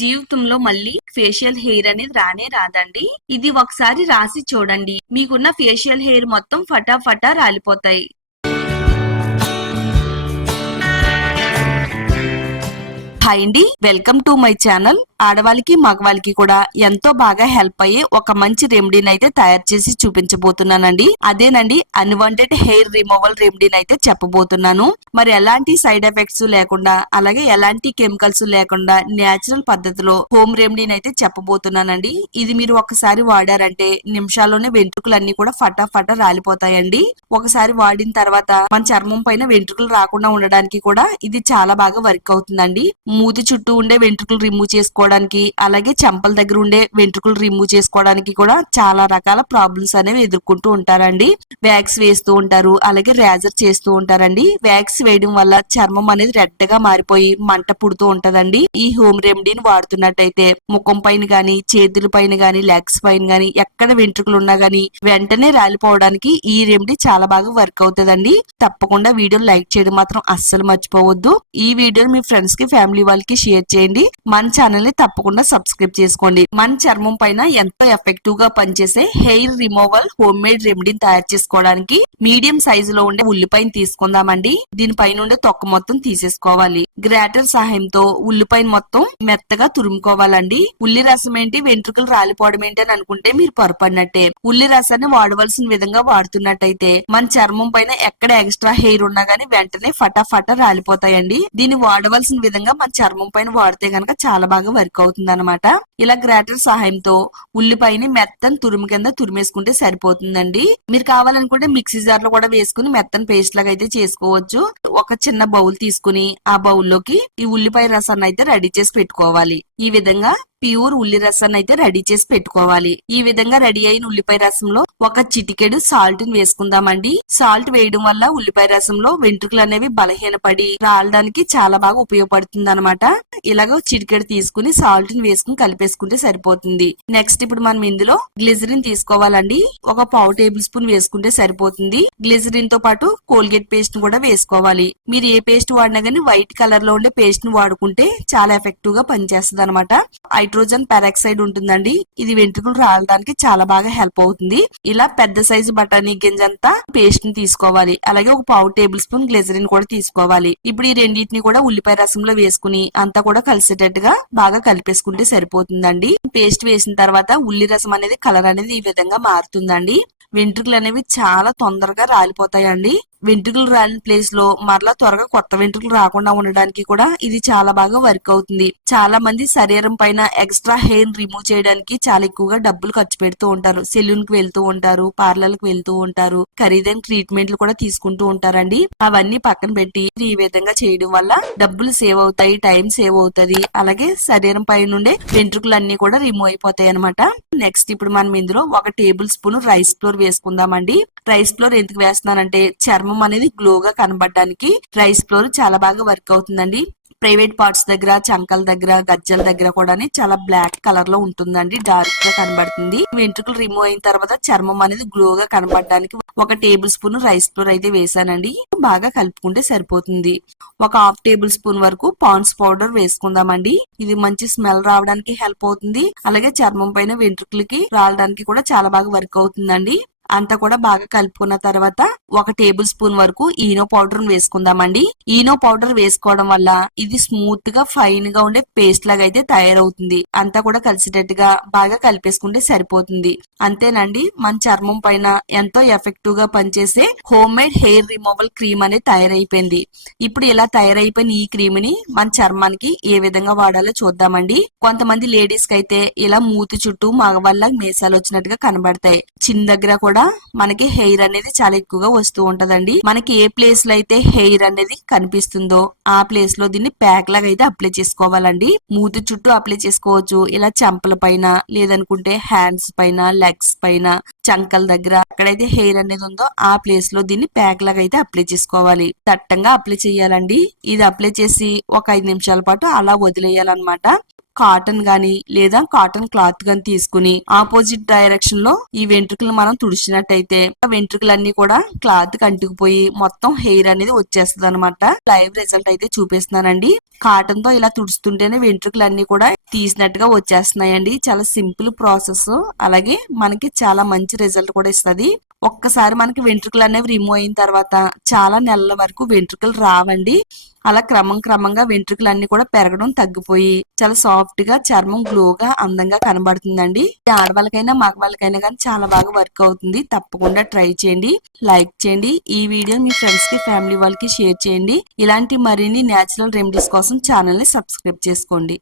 జీవితంలో మళ్ళీ facial hair అనేది రానే రాదండి. ఇది ఒకసారి రాసి చూడండి, మీకున్న ఫేషియల్ హెయిర్ మొత్తం ఫటాఫటా రాలిపోతాయి. హాయ్ అండి, వెల్కమ్ టు మై ఛానల్. ఆడవాళ్ళకి మగవాళ్ళకి కూడా ఎంతో బాగా హెల్ప్ అయ్యే ఒక మంచి రెమెడీని అయితే తయారు చేసి చూపించబోతున్నానండి. అదేనండి అన్వాంటెడ్ హెయిర్ రిమూవల్ రెమెడీని అయితే చెప్పబోతున్నాను. మరి ఎలాంటి సైడ్ ఎఫెక్ట్స్ లేకుండా, అలాగే ఎలాంటి కెమికల్స్ లేకుండా నేచురల్ పద్ధతిలో హోమ్ రెమెడీని అయితే చెప్పబోతున్నానండి. ఇది మీరు ఒకసారి వాడారంటే నిమిషాల్లోనే వెంట్రుకలన్నీ కూడా ఫటాఫటా రాలిపోతాయండి. ఒకసారి వాడిన తర్వాత మన చర్మం పైన వెంట్రుకలు రాకుండా ఉండడానికి కూడా ఇది చాలా బాగా వర్క్ అవుతుందండి. మూతి చుట్టూ ఉండే వెంట్రుకలు రిమూవ్ చేసుకోవడానికి, అలాగే చెంపల దగ్గర ఉండే వెంట్రుకలు రిమూవ్ చేసుకోవడానికి కూడా చాలా రకాల ప్రాబ్లమ్స్ అనేవి ఎదుర్కొంటూ ఉంటారండి. వ్యాక్స్ వేస్తూ ఉంటారు, అలాగే రేజర్ చేస్తూ ఉంటారండి. వ్యాక్స్ వేయడం వల్ల చర్మం అనేది రెడ్ గా మారిపోయి మంట పుడుతూ ఉంటదండి. ఈ హోమ్ రెమెడీని వాడుతున్నట్టయితే ముఖం పైన గాని, చేతుల పైన గాని, లెగ్స్ పైన గాని ఎక్కడ వెంట్రుకలు ఉన్నా గాని వెంటనే రాలిపోవడానికి ఈ రెమెడీ చాలా బాగా వర్క్ అవుతుందండి. తప్పకుండా వీడియో లైక్ చేయడం మాత్రం అస్సలు మర్చిపోవద్దు. ఈ వీడియోని మీ ఫ్రెండ్స్ కి, ఫ్యామిలీ వాళ్ళకి షేర్ చేయండి. మన ఛానల్ ని తప్పకుండా సబ్స్క్రైబ్ చేసుకోండి. మన చర్మం పైన ఎంతో ఎఫెక్టివ్ గా పనిచేసే హెయిర్ రిమూవల్ హోమ్ మేడ్ రెమెడీని తయారు చేసుకోవడానికి మీడియం సైజు లో ఉండే ఉల్లిపాయను తీసుకుందామండి. దీనిపైన ఉండే తొక్క మొత్తం తీసేసుకోవాలి. గ్రేటర్ సహాయంతో ఉల్లిపాయను మొత్తం మెత్తగా తురుముకోవాలండి. ఉల్లి రసం ఏంటి, వెంట్రుకలు రాలిపోవడం ఏంటి అని అనుకుంటే మీరు పొరపడినట్టే. ఉల్లి రసాన్ని వాడవలసిన విధంగా వాడుతున్నట్టయితే మన చర్మం పైన ఎక్కడ ఎక్స్ట్రా హెయిర్ ఉన్నా గానీ వెంటనే ఫటాఫటా రాలిపోతాయండి. దీన్ని వాడవలసిన విధంగా మన చర్మం పైన వాడితే గనక చాలా బాగా వర్క్ అవుతుంది అనమాట. ఇలా గ్రేటర్ సహాయంతో ఉల్లిపాయని మెత్తని తురుము కింద తురిమేసుకుంటే సరిపోతుందండి. మీరు కావాలనుకుంటే మిక్సీ జార్ లో కూడా వేసుకుని మెత్తని పేస్ట్ లాగా అయితే చేసుకోవచ్చు. ఒక చిన్న బౌల్ తీసుకుని ఆ బౌల్లోకి ఈ ఉల్లిపాయ రసాన్ని అయితే రెడీ చేసి పెట్టుకోవాలి. ఈ విధంగా ప్యూర్ ఉల్లి రసాన్ని అయితే రెడీ చేసి పెట్టుకోవాలి. ఈ విధంగా రెడీ అయిన ఉల్లిపాయ రసంలో ఒక చిటికెడు సాల్ట్ ని వేసుకుందామండి. సాల్ట్ వేయడం వల్ల ఉల్లిపాయ రసంలో వెంట్రుకలు అనేవి బలహీనపడి రాలడానికి చాలా బాగా ఉపయోగపడుతుంది అనమాట. ఇలాగ చిటికెడు తీసుకుని సాల్ట్ ని వేసుకుని కలిపేసుకుంటే సరిపోతుంది. నెక్స్ట్ ఇప్పుడు మనం ఇందులో గ్లిజరిన్ తీసుకోవాలండి. ఒక పావు టేబుల్ స్పూన్ వేసుకుంటే సరిపోతుంది. గ్లిజరిన్ తో పాటు కోల్గేట్ పేస్ట్ కూడా వేసుకోవాలి. మీరు ఏ పేస్ట్ వాడినా గానీ వైట్ కలర్ లో ఉండే పేస్ట్ ని వాడుకుంటే చాలా ఎఫెక్టివ్ గా పనిచేస్తుంది అనమాట. హైడ్రోజన్ పెరాక్సైడ్ ఉంటుందండి. ఇది వెంట్రుకలు రాలడానికి చాలా బాగా హెల్ప్ అవుతుంది. ఇలా పెద్ద సైజు బఠానీ గింజంతా పేస్ట్ ని తీసుకోవాలి. అలాగే ఒక పావు టేబుల్ స్పూన్ గ్లిజరిన్ కూడా తీసుకోవాలి. ఇప్పుడు ఈ రెండింటిని కూడా ఉల్లిపాయ రసంలో వేసుకుని అంతా కూడా కలిసేటట్టుగా బాగా కలిపేసుకుంటే సరిపోతుందండి. పేస్ట్ వేసిన తర్వాత ఉల్లి రసం అనేది కలర్ అనేది ఈ విధంగా మారుతుందండి. వెంట్రుకలు అనేవి చాలా తొందరగా రాలిపోతాయండి. వెంట్రుకలు రాలిన ప్లేస్ లో మరలా త్వరగా కొత్త వెంట్రుకలు రాకుండా ఉండడానికి కూడా ఇది చాలా బాగా వర్క్ అవుతుంది. చాలా మంది శరీరం పైన ఎక్స్ట్రా హెయిర్ రిమూవ్ చేయడానికి చాలా ఎక్కువగా డబ్బులు ఖర్చు పెడుతూ ఉంటారు. సెలూన్ కి వెళ్తూ ఉంటారు, పార్లర్ కి వెళ్తూ ఉంటారు, ఖరీదైన ట్రీట్మెంట్లు కూడా తీసుకుంటూ ఉంటారండి. అవన్నీ పక్కన పెట్టి ఈ విధంగా చేయడం వల్ల డబ్బులు సేవ్ అవుతాయి, టైం సేవ్ అవుతుంది, అలాగే శరీరం పై నుండే వెంట్రుకలు అన్ని కూడా రిమూవ్ అయిపోతాయి అనమాట. నెక్స్ట్ ఇప్పుడు మనం ఇందులో ఒక టేబుల్ స్పూన్ రైస్ ఫ్లోర్ వేసుకుందామండి. రైస్ ఫ్లోర్ ఎందుకు వేస్తున్నానంటే చర్మం అనేది గ్లోగా కనబడడానికి రైస్ ఫ్లోర్ చాలా బాగా వర్క్ అవుతుందండి. ప్రైవేట్ పార్ట్స్ దగ్గర, చంకల దగ్గర, గజ్జల దగ్గర కూడా చాలా బ్లాక్ కలర్ లో ఉంటుందండి. డార్క్ గా కనబడుతుంది. వెంట్రుకలు రిమూవ్ అయిన తర్వాత చర్మం అనేది గ్లోగా కనబడడానికి ఒక టేబుల్ స్పూన్ రైస్ ఫ్లోర్ అయితే వేసానండి. బాగా కలుపుకుంటే సరిపోతుంది. ఒక హాఫ్ టేబుల్ స్పూన్ వరకు పాండ్స్ పౌడర్ వేసుకుందామండి. ఇది మంచి స్మెల్ రావడానికి హెల్ప్ అవుతుంది. అలాగే చర్మం పైన వెంట్రుకలకి రావడానికి కూడా చాలా బాగా వర్క్ అవుతుందండి. అంతా కూడా బాగా కలుపుకున్న తర్వాత ఒక టేబుల్ స్పూన్ వరకు ఈనో పౌడర్ వేసుకుందామండి. ఈనో పౌడర్ వేసుకోవడం వల్ల ఇది స్మూత్ గా ఫైన్ గా ఉండే పేస్ట్ లాగా అయితే తయారవుతుంది. అంతా కూడా కలిసేటట్టుగా బాగా కలిపేసుకుంటే సరిపోతుంది. అంతేనండి, మన చర్మం పైన ఎంతో ఎఫెక్టివ్ గా పనిచేసే home made hair removal cream అనేది తయారైపోయింది. ఇప్పుడు ఇలా తయారైపోయిన ఈ క్రీమ్ ని మన చర్మానికి ఏ విధంగా వాడాలో చూద్దామండి. కొంతమంది లేడీస్ కి అయితే ఇలా మూతి చుట్టూ మగవాళ్ళ మీసాలు వచ్చినట్టుగా కనబడతాయి. చిన్న దగ్గర కూడా మనకి హెయిర్ అనేది చాలా ఎక్కువగా వస్తూ ఉంటదండి. మనకి ఏ ప్లేస్ లో అయితే హెయిర్ అనేది కనిపిస్తుందో ఆ ప్లేస్ లో దీన్ని ప్యాక్ లాగా అయితే అప్లై చేసుకోవాలండి. మూతి చుట్టూ అప్లై చేసుకోవచ్చు, ఇలా చెంపల పైన, లేదనుకుంటే హ్యాండ్స్ పైన, లెగ్స్ పైన, చంకల దగ్గర ఎక్కడైతే హెయిర్ అనేది ఉందో ఆ ప్లేస్ లో దీన్ని ప్యాక్ లాగా అయితే అప్లై చేసుకోవాలి. దట్టంగా అప్లై చేయాలండి. ఇది అప్లై చేసి ఒక 5 నిమిషాల పాటు అలా వదిలేయాలన్నమాట. కాటన్ గాని లేదా కాటన్ క్లాత్ గాని తీసుకుని ఆపోజిట్ డైరెక్షన్ లో ఈ వెంట్రుకలు మనం తుడిచినట్టయితే ఆ వెంట్రుకలన్నీ కూడా క్లాత్ కి అంటుకుపోయి మొత్తం హెయిర్ అనేది వచ్చేస్తుంది అనమాట. లైవ్ రిజల్ట్ అయితే చూపిస్తున్నానండి. కాటన్ తో ఇలా తుడుస్తుంటేనే వెంట్రుకలన్నీ కూడా తీసినట్టుగా వచ్చేస్తున్నాయండి. చాలా సింపుల్ ప్రాసెస్, అలాగే మనకి చాలా మంచి రిజల్ట్ కూడా ఇస్తుంది. ఒక్కసారి మనకి వెంట్రుకలు అనేవి రిమూవ్ అయిన తర్వాత చాలా నెలల వరకు వెంట్రుకలు రావండి. అలా క్రమంగా వెంట్రుకలు అన్ని కూడా పెరగడం తగ్గిపోయి చాలా సాఫ్ట్ గా చర్మం గ్లోగా అందంగా కనబడుతుందండి. ఆడవాళ్ళకైనా మగవాళ్ళకైనా కానీ చాలా బాగా వర్క్ అవుతుంది. తప్పకుండా ట్రై చేయండి, లైక్ చేయండి. ఈ వీడియో మీ ఫ్రెండ్స్ కి ఫ్యామిలీ వాళ్ళకి షేర్ చేయండి. ఇలాంటి మరిన్ని నేచురల్ రెమెడీస్ కోసం ఛానల్ ని సబ్స్క్రైబ్ చేసుకోండి.